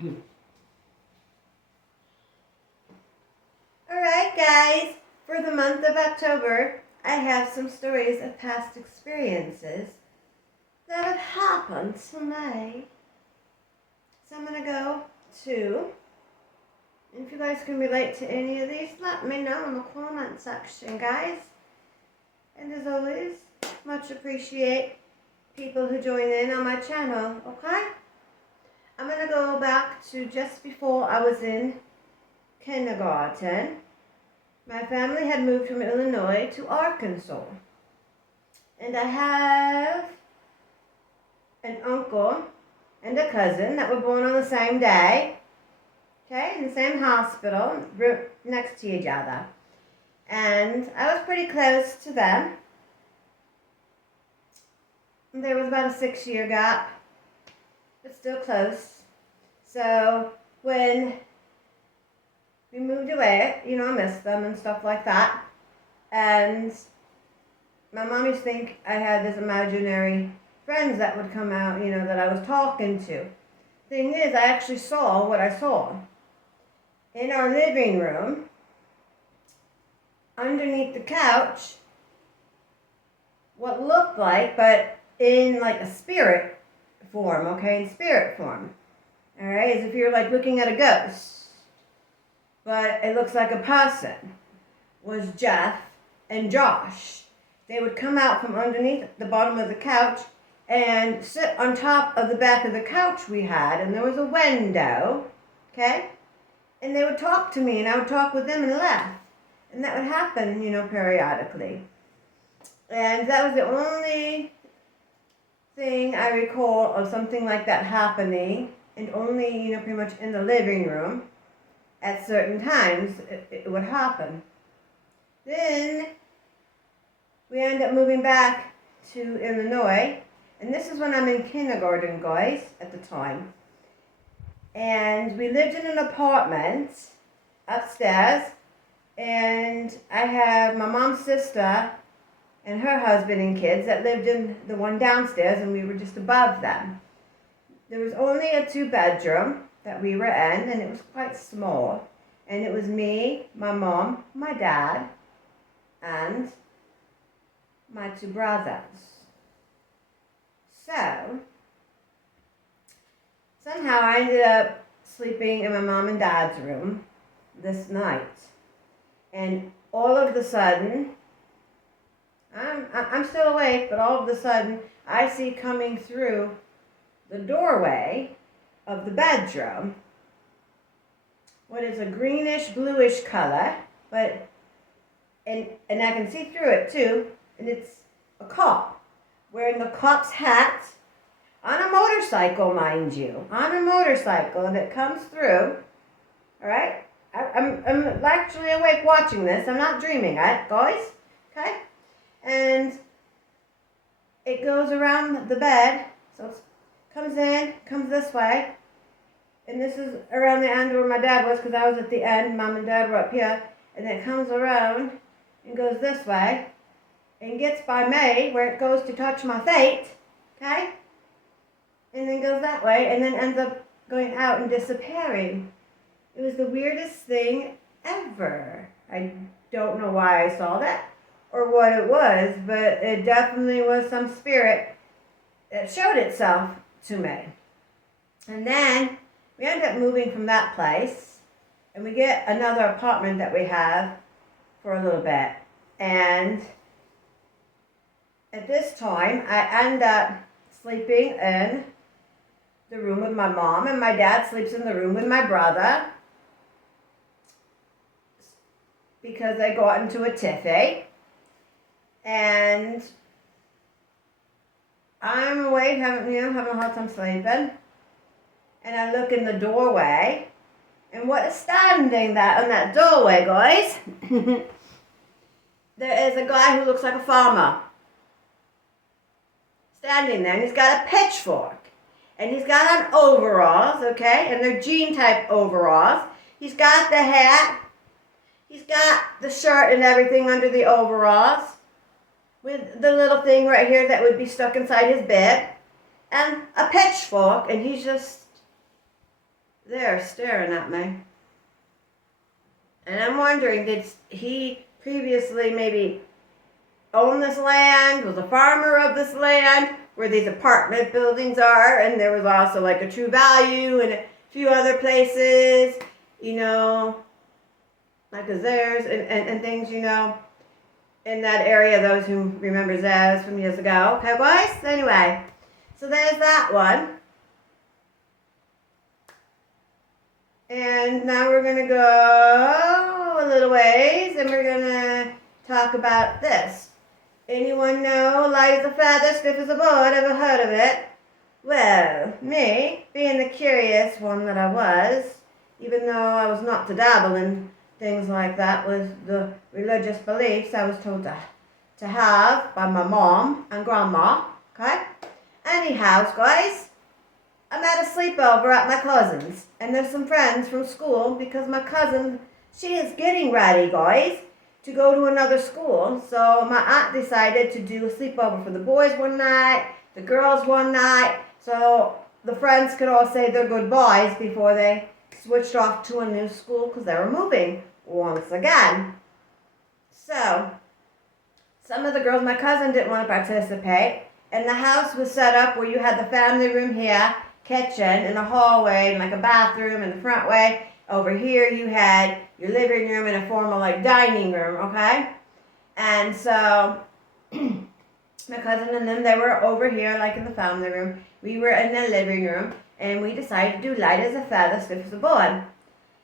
Alright guys, for the month of October, I have some stories of past experiences that have happened to me. So I'm going to go to, and if you guys can relate to any of these, let me know in the comment section, guys. And as always, much appreciate people who join in on my channel, okay? I'm going to go back to just before I was in kindergarten. My family had moved from Illinois to Arkansas. And I have an uncle and a cousin that were born on the same day, okay, in the same hospital, next to each other. And I was pretty close to them. There was about a 6-year gap, but still close. So when we moved away, I missed them and stuff like that. And my mom used to think I had this imaginary friends that would come out, that I was talking to. Thing is, I actually saw what I saw. In our living room, underneath the couch, what looked like, but in like a spirit form, okay, in spirit form. All right, as if you're like looking at a ghost. But it looks like a person, was Jeff and Josh. They would come out from underneath the bottom of the couch and sit on top of the back of the couch we had, and there was a window, okay? And they would talk to me, and I would talk with them and laugh. And that would happen, periodically. And that was the only thing I recall of something like that happening, and only, pretty much in the living room. At certain times, it would happen. Then we end up moving back to Illinois, and this is when I'm in kindergarten, guys, at the time. And we lived in an apartment upstairs, and I have my mom's sister and her husband and kids that lived in the one downstairs, and we were just above them. There was only a 2-bedroom that we were in, and it was quite small. And it was me, my mom, my dad, and my 2 brothers. So, somehow I ended up sleeping in my mom and dad's room this night. And all of a sudden, I'm still awake, but all of a sudden, I see coming through the doorway of the bedroom what is a greenish bluish color, but and I can see through it too, and it's a cop wearing a cop's hat on a motorcycle, mind you, on a motorcycle, and it comes through. All right, I'm actually awake watching this. I'm not dreaming, right, guys? Okay, and it goes around the bed, so it comes in, comes this way. And this is around the end where my dad was, because I was at the end. Mom and Dad were up here. And then it comes around and goes this way and gets by me where it goes to touch my feet, okay? And then goes that way and then ends up going out and disappearing. It was the weirdest thing ever. I don't know why I saw that or what it was, but it definitely was some spirit that showed itself to me. And then we end up moving from that place, and we get another apartment that we have for a little bit. And at this time, I end up sleeping in the room with my mom, and my dad sleeps in the room with my brother because I got into a tiffy. And I'm awake, having a hard time sleeping. And I look in the doorway, and what is standing there in that doorway, guys? There is a guy who looks like a farmer standing there, and he's got a pitchfork, and he's got on overalls, okay, and they're jean type overalls. He's got the hat, he's got the shirt and everything under the overalls, with the little thing right here that would be stuck inside his bib, and a pitchfork, and he's just They're staring at me. And I'm wondering, did he previously maybe own this land, was a farmer of this land, where these apartment buildings are, and there was also like a True Value and a few other places, you know, like a Zayres and things, you know, in that area, those who remember Zayres from years ago. Okay, guys? Anyway, so there's that one. And now we're going to go a little ways, and we're going to talk about this. Anyone know light as a feather, stiff as a board? Ever heard of it? Well, me, being the curious one that I was, even though I was not to dabble in things like that with the religious beliefs I was told to have by my mom and grandma, okay? Anyhow, guys, I'm at a sleepover at my cousin's, and there's some friends from school because my cousin, she is getting ready, guys, to go to another school. So my aunt decided to do a sleepover for the boys one night, the girls one night, so the friends could all say their goodbyes before they switched off to a new school because they were moving once again. So some of the girls, my cousin didn't want to participate, and the house was set up where you had the family room here, kitchen, and a hallway, and like a bathroom in the front way. Over here you had your living room and a formal like dining room, okay? And so my cousin and them, they were over here like in the family room. We were in the living room, and we decided to do light as a feather, stiff as a board.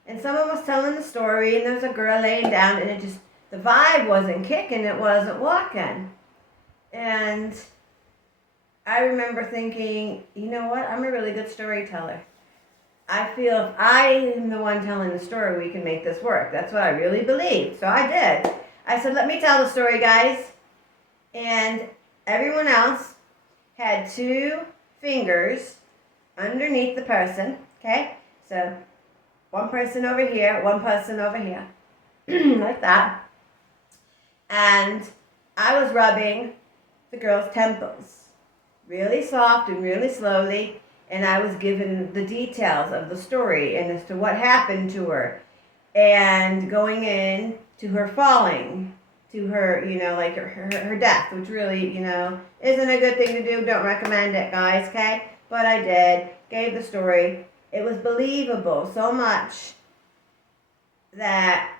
And someone was telling the story, and there was a girl laying down, and it just, the vibe wasn't kicking, it wasn't walking. And I remember thinking, you know what, I'm a really good storyteller. I feel if I am the one telling the story, we can make this work. That's what I really believe. So I did. I said, let me tell the story, guys. And everyone else had 2 fingers underneath the person, okay? So one person over here, one person over here, like that. And I was rubbing the girl's temples, really soft and really slowly, and I was given the details of the story and as to what happened to her, and going in to her falling, to her, you know, like her death, which really, you know, isn't a good thing to do. Don't recommend it, guys, okay? But I did, gave the story. It was believable so much that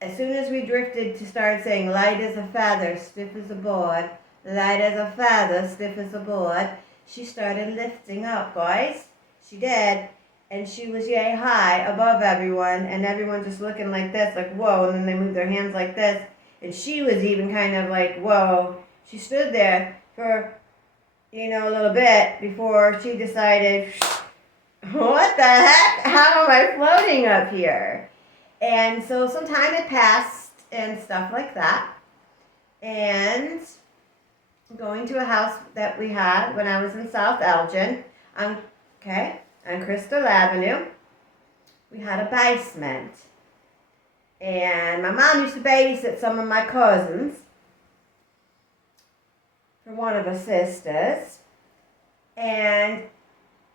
as soon as we drifted to start saying light as a feather, stiff as a board, light as a feather, stiff as a board, she started lifting up, guys. She did. And she was yay high above everyone, and everyone just looking like this, like, whoa, and then they moved their hands like this. And she was even kind of like, whoa. She stood there for, you know, a little bit before she decided, what the heck? How am I floating up here? And so some time had passed and stuff like that. And going to a house that we had when I was in South Elgin, on Crystal Avenue, we had a basement. And my mom used to babysit some of my cousins for one of her sisters. And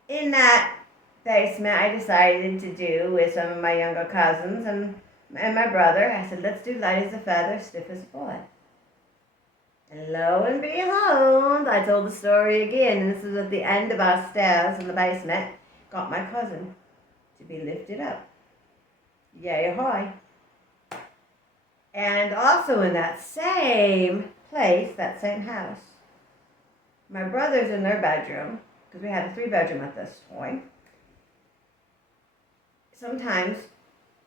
in that basement, I decided to do with some of my younger cousins and my brother. I said, let's do light as a feather, stiff as a board. And lo and behold, I told the story again, and this is at the end of our stairs in the basement, got my cousin to be lifted up. Yay ahoy. And also in that same place, that same house, my brother's in their bedroom, because we had a 3-bedroom at this point, sometimes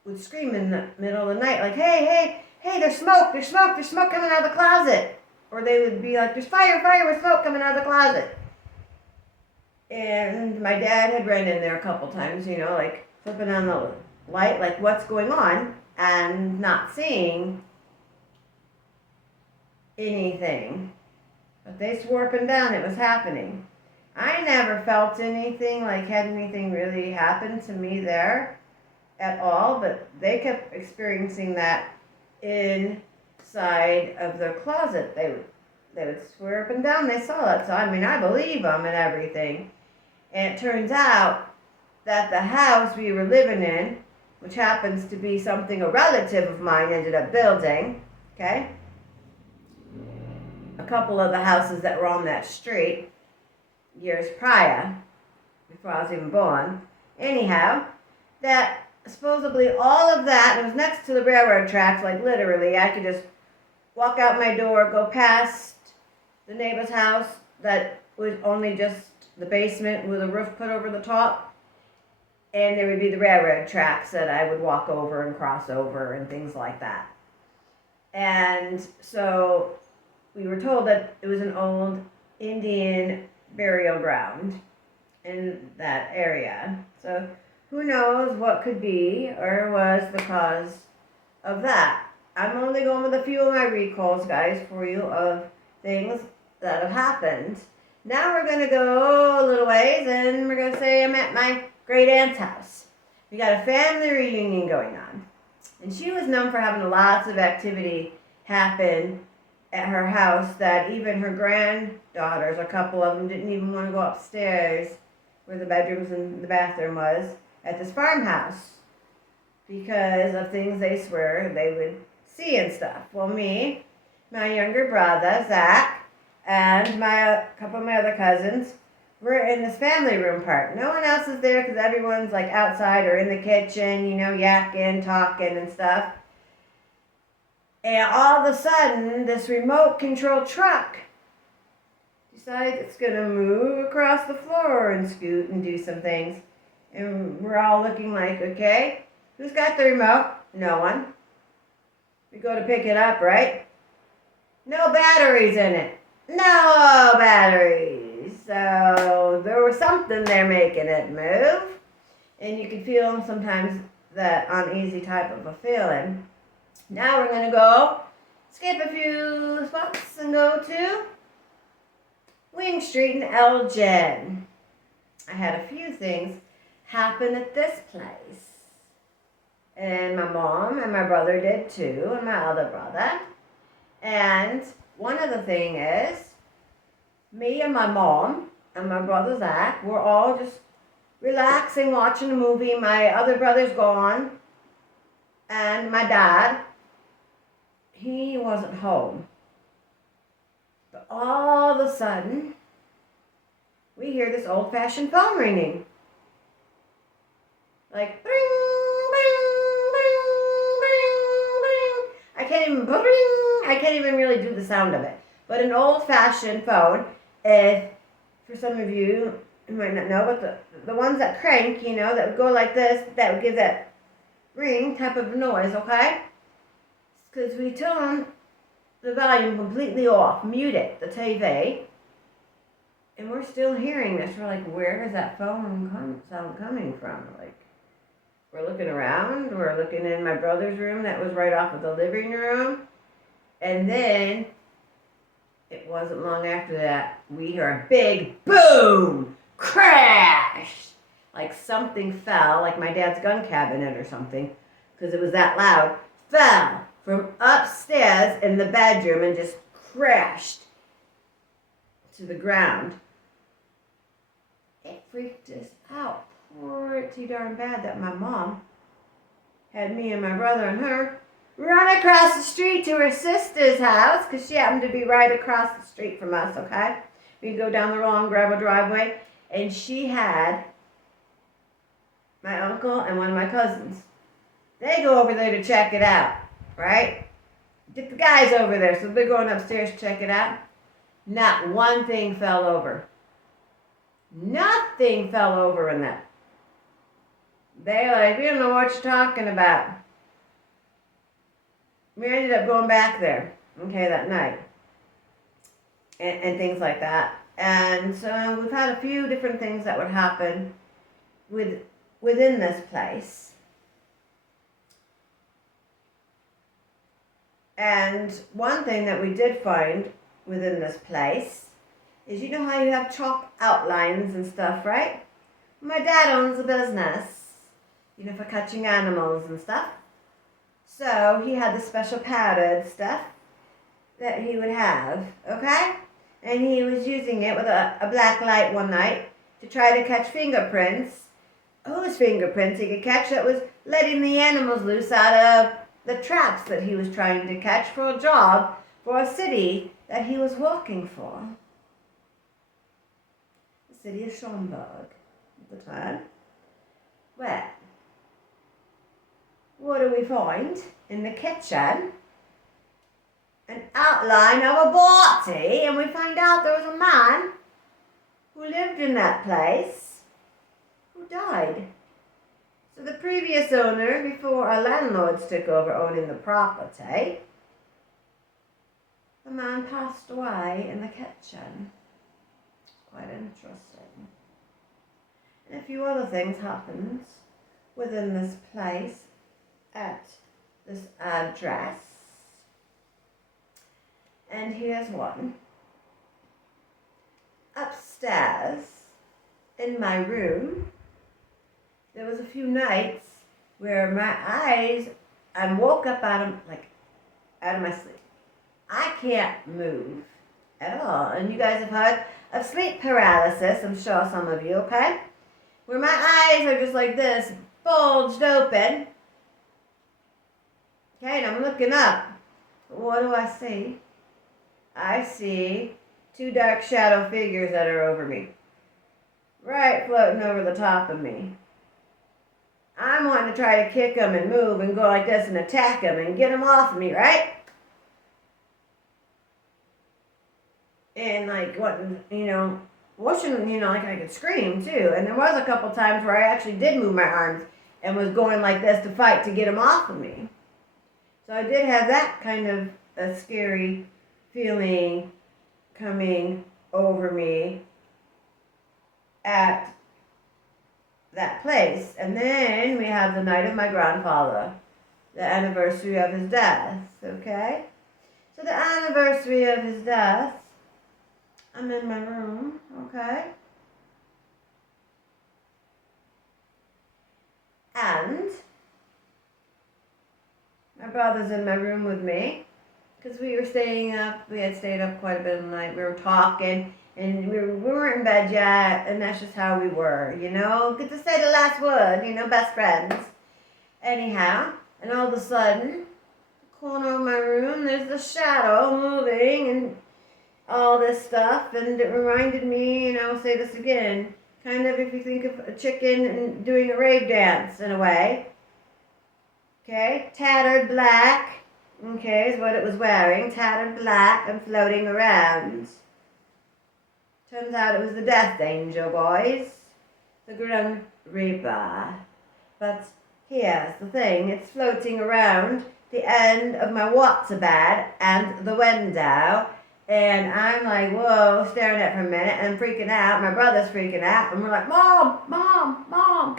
would scream in the middle of the night, like, hey, there's smoke coming out of the closet. Or they would be like, there's fire with smoke coming out of the closet. And my dad had run in there a couple times, you know, like flipping on the light, like what's going on, and not seeing anything. But they swore up and down it was happening. I never felt anything, like had anything really happen to me there at all, but they kept experiencing that inside of their closet. They would swear up and down they saw it. So I mean, I believe them and everything. And it turns out that the house we were living in, which happens to be something a relative of mine ended up building, okay? A couple of the houses that were on that street years prior, before I was even born. Anyhow, that supposedly all of that, it was next to the railroad tracks, like literally, I could just walk out my door, go past the neighbor's house that was only just the basement with a roof put over the top, and there would be the railroad tracks that I would walk over and cross over and things like that. And so we were told that it was an old Indian burial ground in that area. So who knows what could be or was the cause of that. I'm only going with a few of my recalls, guys, for you of things that have happened. Now we're going to go a little ways and we're going to say I'm at my great aunt's house. We got a family reunion going on. And she was known for having lots of activity happen at her house that even her granddaughters, a couple of them, didn't even want to go upstairs where the bedrooms and the bathroom was at this farmhouse because of things they swear they would see and stuff. Well, me, my younger brother, Zach, and a couple of my other cousins were in this family room part. No one else is there because everyone's like outside or in the kitchen, yakking, talking and stuff. And all of a sudden, this remote control truck decides it's going to move across the floor and scoot and do some things. And we're all looking like, okay, who's got the remote? No one. We go to pick it up, right? No batteries in it. No batteries. So there was something there making it move. And you could feel sometimes that uneasy type of a feeling. Now we're going to go skip a few spots and go to Wing Street in Elgin. I had a few things happen at this place. And my mom and my brother did too, and my other brother. And one of the things is, me and my mom and my brother Zach were all just relaxing, watching a movie. My other brother's gone. And my dad, he wasn't home. But all of a sudden, we hear this old-fashioned phone ringing. Like, bring, bring, bring, bring, bring. I can't even really do the sound of it. But an old-fashioned phone, if, for some of you might not know, but the ones that crank, that would go like this, that would give that ring type of noise, okay? Because we turn the volume completely off, mute it, the TV, and we're still hearing this. We're like, where is that phone sound coming from? Like, we're looking around, we're looking in my brother's room that was right off of the living room, and then it wasn't long after that, we hear a big boom, crash, like something fell, like my dad's gun cabinet or something, because it was that loud, fell from upstairs in the bedroom and just crashed to the ground. It freaked us out pretty darn bad that my mom had me and my brother and her run across the street to her sister's house because she happened to be right across the street from us, okay? We go down the long gravel driveway, and she had my uncle and one of my cousins. They go over there to check it out, right? Get the guys over there, so they're going upstairs to check it out. Not one thing fell over. Nothing fell over in that. They're like, we don't know what you're talking about. We ended up going back there, okay, that night. And things like that. And so we've had a few different things that would happen within this place. And one thing that we did find within this place is, you know how you have chalk outlines and stuff, right? My dad owns a business, for catching animals and stuff. So he had this special padded stuff that he would have, okay? And he was using it with a black light one night to try to catch fingerprints whose fingerprints he could catch that was letting the animals loose out of the traps that he was trying to catch for a job for a city that he was working for. The city of Schomburg at the time. Well, what do we find in the kitchen? An outline of a party, and we find out there was a man who lived in that place who died. So the previous owner, before our landlords took over owning the property, the man passed away in the kitchen. Quite interesting. And a few other things happened within this place at this address. And here's one. Upstairs in my room, there was a few nights where my eyes, I woke up out of my sleep. I can't move at all. And you guys have heard of sleep paralysis, I'm sure some of you, okay? Where my eyes are just like this, bulged open. Okay, and I'm looking up. What do I see? I see two dark shadow figures that are over me. Right floating over the top of me. I'm wanting to try to kick them and move and go like this and attack them and get them off of me, right? And like wishing, like I could scream too. And there was a couple times where I actually did move my arms and was going like this to fight to get them off of me. So I did have that kind of a scary feeling coming over me at that place. And then we have the night of my grandfather, the anniversary of his death, okay? So the anniversary of his death, I'm in my room, okay? And my brother's in my room with me because we were staying up. We had stayed up quite a bit of the night. We were talking, and we weren't in bed yet, and that's just how we were, Good to say the last word, best friends. Anyhow, and all of a sudden, the corner of my room, there's the shadow moving, and all this stuff, and it reminded me, and I'll say this again, kind of if you think of a chicken and doing a rave dance in a way. Okay, tattered black, okay, is what it was wearing, tattered black and floating around. Turns out it was the Death Angel, boys, the Grim Reaper. But here's the thing, it's floating around the end of my water bed and the window. And I'm like, whoa, staring at it for a minute and freaking out. My brother's freaking out. And we're like, Mom, Mom, Mom.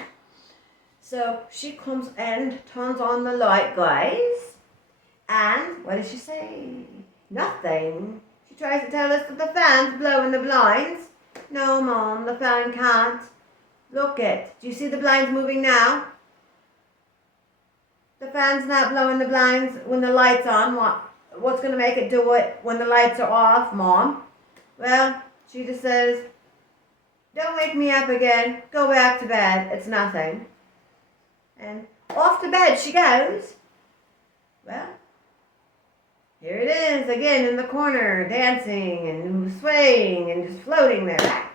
So she comes and turns on the light, guys. And what does she say? Nothing. She tries to tell us that the fan's blowing the blinds. No, Mom, the fan can't. Look it. Do you see the blinds moving now? The fan's not blowing the blinds when the light's on. What's going to make it do it when the lights are off, Mom? Well, she just says, don't wake me up again. Go back to bed. It's nothing. And off to bed she goes. Well, here it is again in the corner, dancing and swaying and just floating there.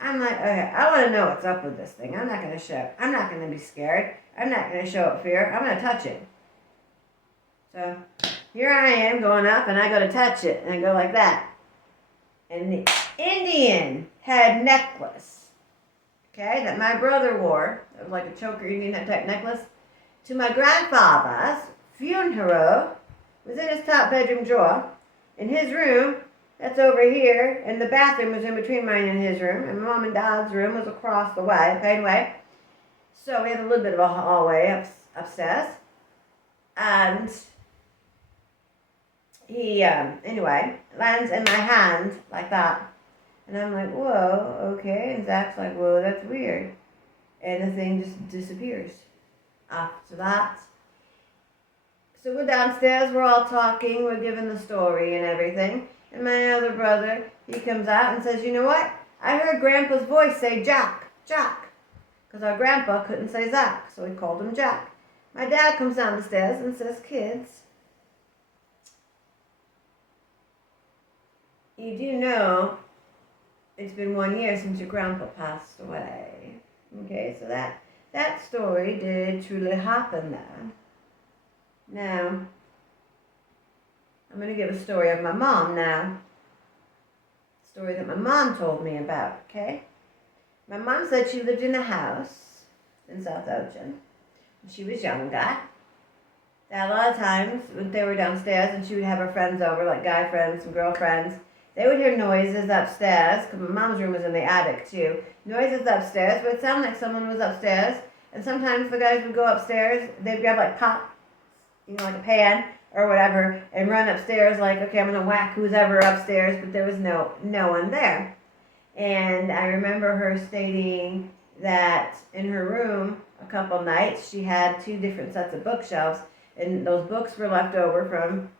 I'm like, okay, I want to know what's up with this thing. I'm not going to be scared. I'm not going to show up fear. I'm going to touch it. So here I am going up, and I go to touch it, and I go like that. And the Indian head necklace, okay, that my brother wore, it was like a choker Indian head type necklace, to my grandfather's funeral, was in his top bedroom drawer. In his room, that's over here, and the bathroom was in between mine and his room, and Mom and Dad's room was across the way, okay, anyway. So we had a little bit of a hallway upstairs, and he, anyway, lands in my hand like that. And I'm like, whoa, okay. And Zach's like, whoa, that's weird. And the thing just disappears after that. So we're downstairs, we're all talking, we're giving the story and everything. And my other brother, he comes out and says, you know what? I heard Grandpa's voice say, Jack, Jack. because our grandpa couldn't say Zach, so he called him Jack. My dad comes down the stairs and says, kids, you do know it's been 1 year since your grandpa passed away. Okay, so that story did truly happen there. Now, I'm going to give a story of my mom now. A story that my mom told me about, okay? My mom said she lived in a house in South Ocean when she was younger. That a lot of times when they were downstairs and she would have her friends over, like guy friends and girlfriends, they would hear noises upstairs, because my mom's room was in the attic too. Noises upstairs, but it sounded like someone was upstairs. And sometimes the guys would go upstairs, they'd grab like pots, like a pan or whatever, and run upstairs like, okay, I'm going to whack who's ever upstairs, but there was no one there. And I remember her stating that in her room a couple nights she had 2 different sets of bookshelves, and those books were left over from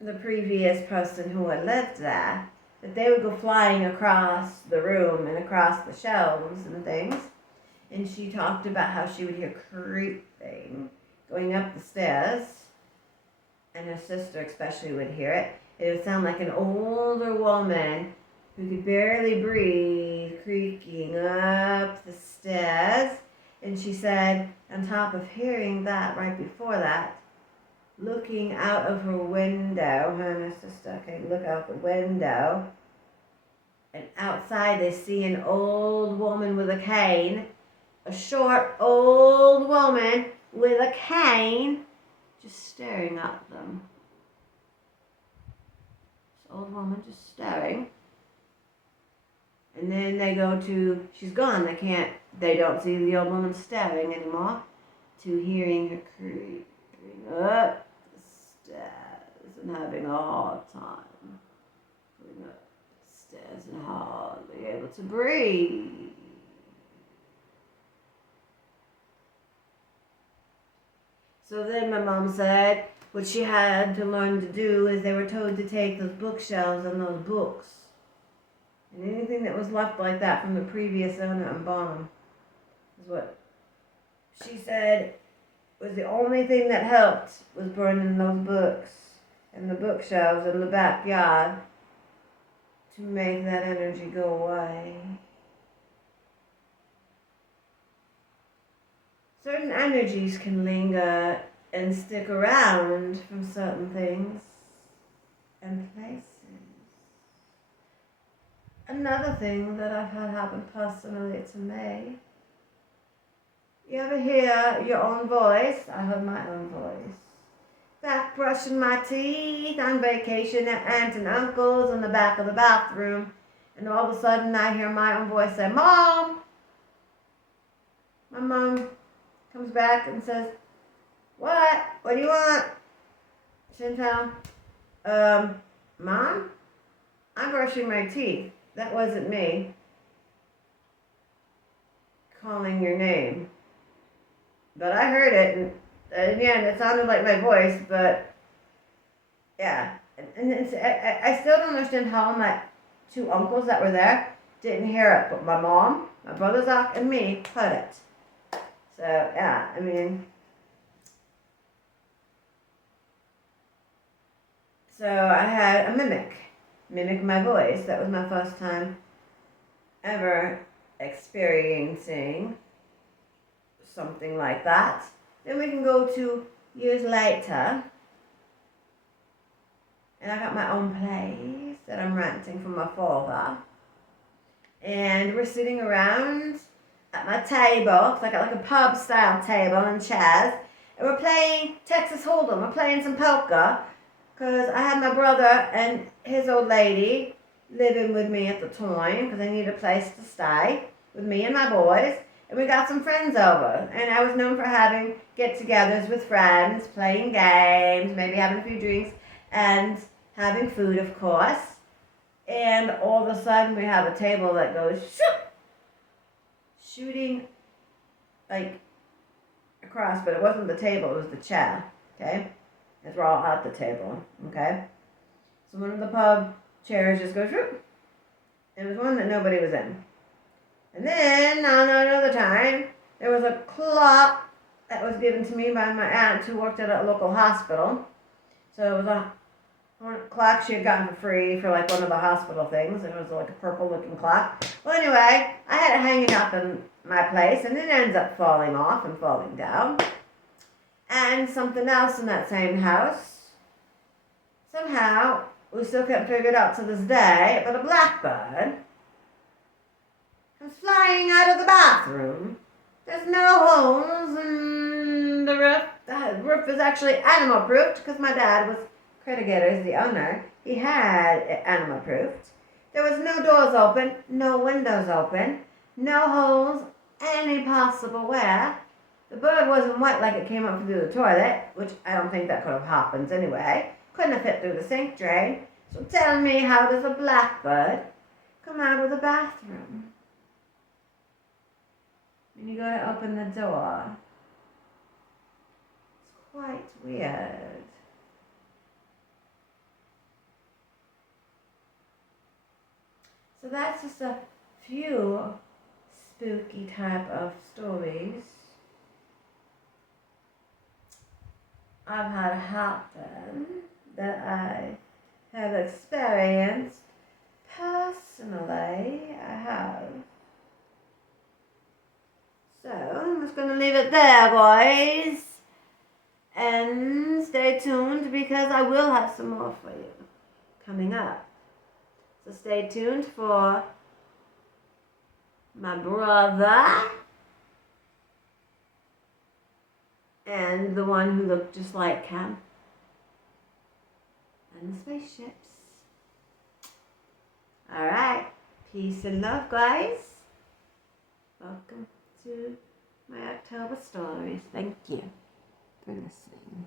the previous person who had lived there, that they would go flying across the room and across the shelves and things. And she talked about how she would hear creeping going up the stairs, and her sister especially would hear it. It would sound like an older woman who could barely breathe creaking up the stairs. And she said, on top of hearing that, right before that, looking out of her window, her and her sister could look out the window, and outside they see an old woman with a cane, a short old woman with a cane, just staring at them. This old woman just staring. And then they go to, she's gone, they don't see the old woman staring anymore, to hearing her creeping up the stairs and having a hard time going up the stairs and hardly able to breathe. So then my mom said what she had to learn to do is they were told to take those bookshelves and those books and anything that was left like that from the previous owner and bomb is what she said was the only thing that helped, was burning those books and the bookshelves in the backyard to make that energy go away. Certain energies can linger and stick around from certain things and places. Another thing that I've had happen personally to me, you ever hear your own voice? I heard my own voice. Back brushing my teeth on vacation at aunts and uncles in the back of the bathroom, and all of a sudden I hear my own voice say, Mom! My mom comes back and says, What? What do you want? Chantal, Mom? I'm brushing my teeth. That wasn't me calling your name. But I heard it, and again, it sounded like my voice, but yeah. And I still don't understand how my 2 uncles that were there didn't hear it, but my mom, my brother Zach, and me heard it. So, yeah, I mean, so I had a mimic my voice. That was my first time ever experiencing something like that. Then we can go to years later, and I got my own place that I'm renting from my father, and we're sitting around at my table. It's like a pub style table and chairs, and we're playing Texas Hold'em. We're playing some poker, because I had my brother and his old lady living with me at the time, because I needed a place to stay with me and my boys. And we got some friends over, and I was known for having get-togethers with friends, playing games, maybe having a few drinks, and having food, of course. And all of a sudden, we have a table that goes shooting like across, but it wasn't the table, it was the chair, okay? As we're all at the table, okay? So one of the pub chairs just goes, and it was one that nobody was in. And then on another time, there was a clock that was given to me by my aunt who worked at a local hospital. So it was a clock she had gotten for free for like one of the hospital things. It was like a purple looking clock. Well, anyway, I had it hanging up in my place, and it ends up falling off and falling down. And something else in that same house. Somehow, we still can't figure it out to this day, but a blackbird comes flying out of the bathroom. There's no holes in the roof. The roof is actually animal proofed because my dad was Credigators, the owner. He had it animal proofed. There was no doors open, no windows open, no holes any possible where. The bird wasn't wet like it came up through the toilet, which I don't think that could have happened anyway. Couldn't have fit through the sink drain. So tell me, how does a blackbird come out of the bathroom when you go to open the door? It's quite weird. So that's just a few spooky type of stories I've had happen that I have experienced personally. I have. So I'm just going to leave it there, boys. And stay tuned because I will have some more for you coming up. So stay tuned for my brother and the one who looked just like him and the spaceships. Alright, peace and love, guys. Welcome to my October stories. Thank you for listening.